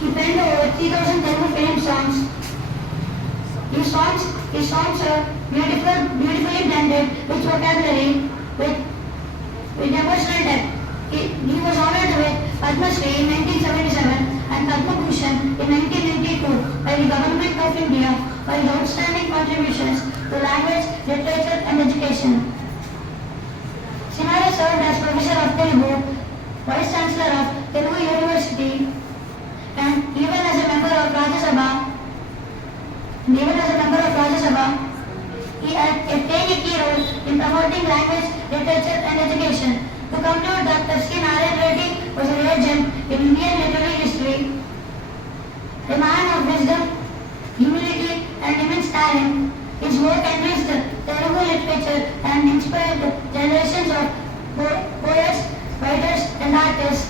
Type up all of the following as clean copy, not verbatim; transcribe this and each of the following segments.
He penned over 3,000 Telugu film songs. His songs are beautifully blended with vocabulary, with emotional depth. He was honored with Padma Shri in 1977 and Padma Bhushan in 1992 by the Government of India for his outstanding contributions to language, literature and education. Sinara served as Professor of Telugu, Vice Chancellor of Telugu University, and even as a member of Rajya Sabha, he had played a key role in promoting language, literature and education. To conclude, Dr. C. Narayan Reddy was a legend in Indian literary history, a man of wisdom, humility and immense talent. His work enriched Telugu literature and inspired generations of poets, writers and artists.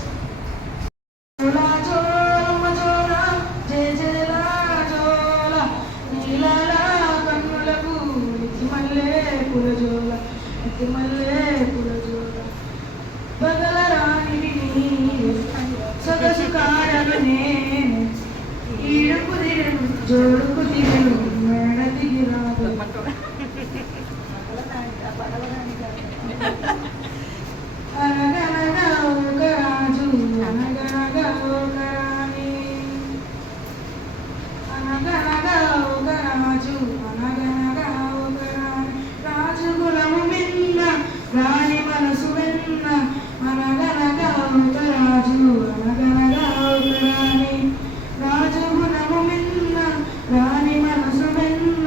జోడుకు దిగను మేడ దిగిరాదు అనగనగా ఒక రాజు అనగనగా ఒక రాణి అనగనగా ఒక రాజు అనగనగా ఒక రాణి రాజు గుణము మిన్న రాణి మనసు వెన్న అనగనగా ఒక రాజు అనగనగా ఒక రాణి రాజు గుణము మిన్న రాణి మనసు వెన్న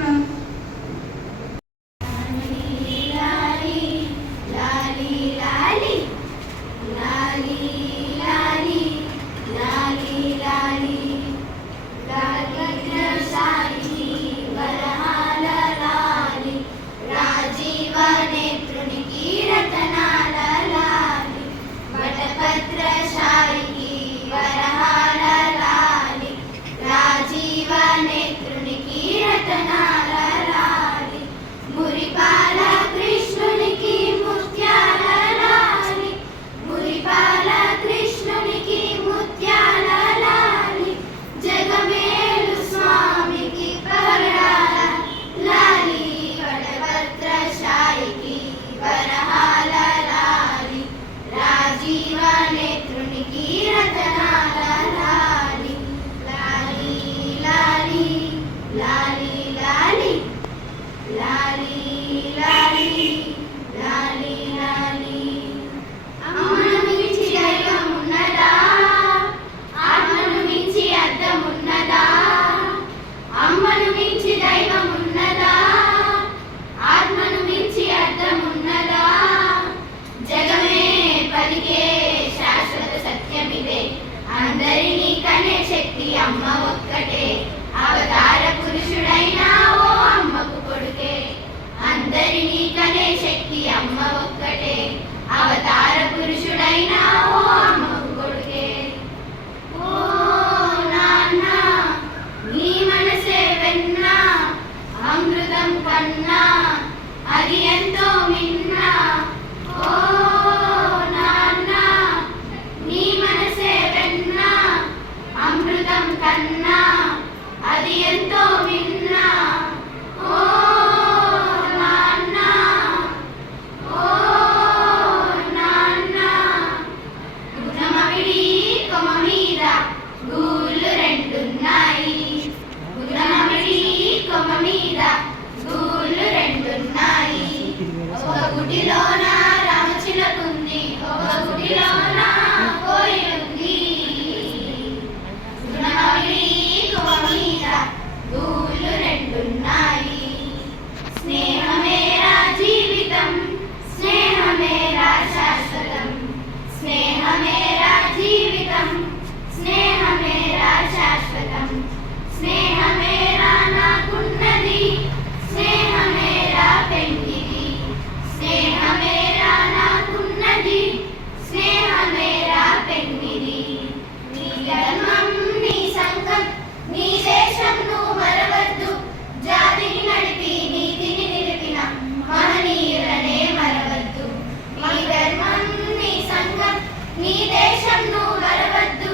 నీ దేశం నువ్వు మరవద్దు,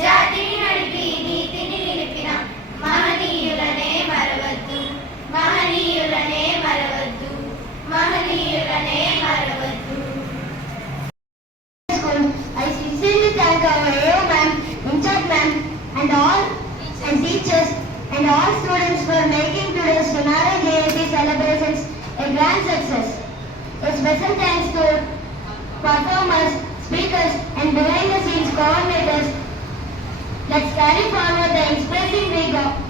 జాతిని నడిపి మహనీయులనే మరవద్దు. School, I sincerely thank our AO ma'am, in-charge ma'am, and all and teachers and all students for making today's Sonara Jayanti celebrations a grand success. A special thanks to performers, speakers, and behind-the-scenes coordinators. Let's carry forward the inspiring week of